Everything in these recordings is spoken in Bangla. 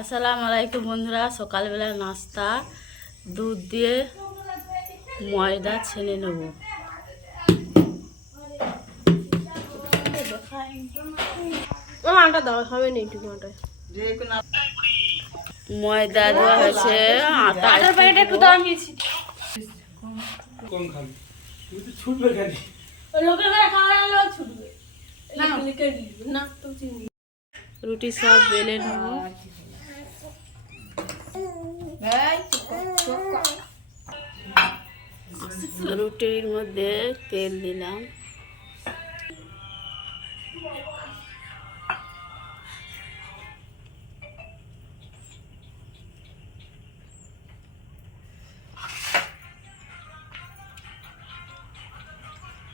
আসসালামু আলাইকুম বন্ধুরা সকালবেলা নাস্তা দুধ দিয়ে ময়দা ছেনে নেব। আটা দেওয়া হবে না একটু আটা ময়দা দেওয়া হয়েছে আটা একটু দাও আমি খাবি তুই তো ছুটবে কেন লোকের ঘরে খাওয়া হলো ছুটবে। না না তো রুটি সব বেলে নেব। রুটির মধ্যে তেল দিলাম।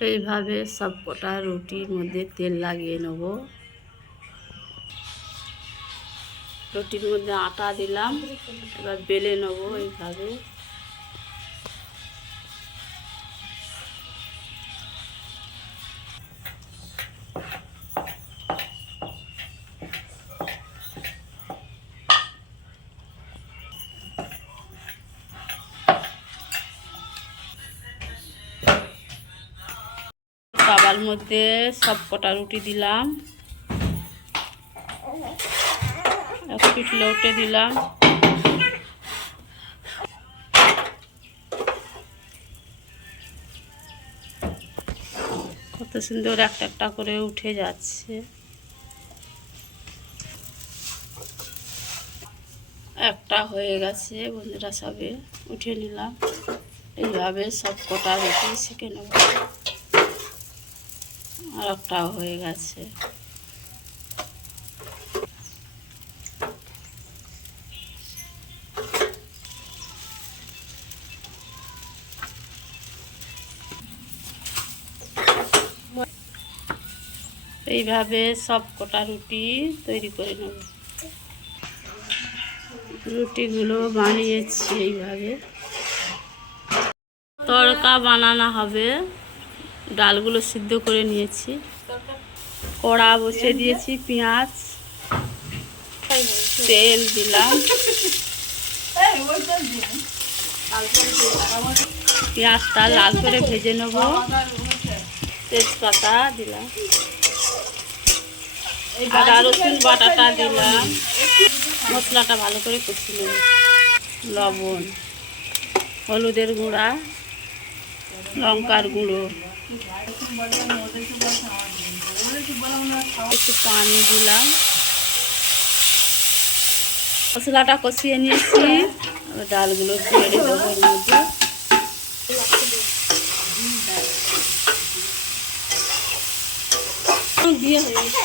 এইভাবে সব কটা রুটির মধ্যে তেল লাগিয়ে নেব। রুটির মধ্যে আটা দিলাম, এবার বেলে নেব এইভাবে। তাওয়ার মধ্যে সব কটা রুটি দিলাম। এক দিলাম। কত সুন্দর একটা একটা করে উঠে যাচ্ছে। একটা হয়ে গেছে, বন্ধুরা সবে। উঠে নিলাম। এইভাবে সব কটা রুটি শিখে নেব। আর একটা হয়ে গেছে। এইভাবে সব কটা রুটি তৈরি করে নেব। রুটিগুলো বানিয়েছি এইভাবে। তড়কা বানানো হবে। ডালগুলো সিদ্ধ করে নিয়েছি। কড়া বসিয়ে দিয়েছি, পেঁয়াজ, তেল দিলাম। পেঁয়াজটা লাল করে ভেজে নেব। তেজপাতা দিলাম। আদা রসুন বাটাটা দিলাম। মশলাটা ভালো করে কষিয়ে নেব। লবণ, হলুদের গুঁড়া, লঙ্কার গুঁড়ো। একটু পানি দিলাম। মশলাটা কষিয়ে নিয়েছি। ডালগুলো মধ্যে।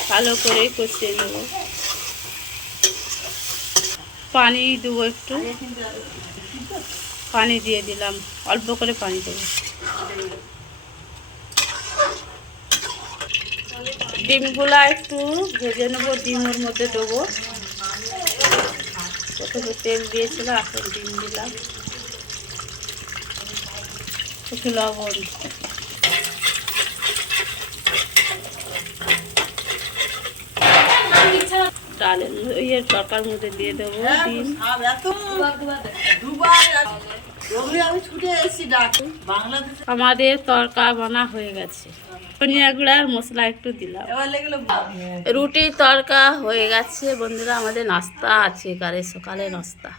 ভালো করে কষিয়ে নেব। পানি দেবো একটু। পানি দিয়ে দিলাম। অল্প করে পানি দেবো। ডিমগুলা একটু ভেজে নেব ডিমের মধ্যে দেবো। প্রথমে তেল দিয়েছিল এখন ডিম দিলাম। একটু লবণ। ডালের মধ্যে- ইয়ে তরকার মধ্যে দিয়ে দেবো ডিম। আমাদের তরকা বানা হয়ে গেছে। ধনিয়া গুঁড়ার মশলা একটু দিলাম। রুটি তরকা হয়ে গেছে। বন্ধুরা আমাদের নাস্তা আছে কারে সকালে নাস্তা।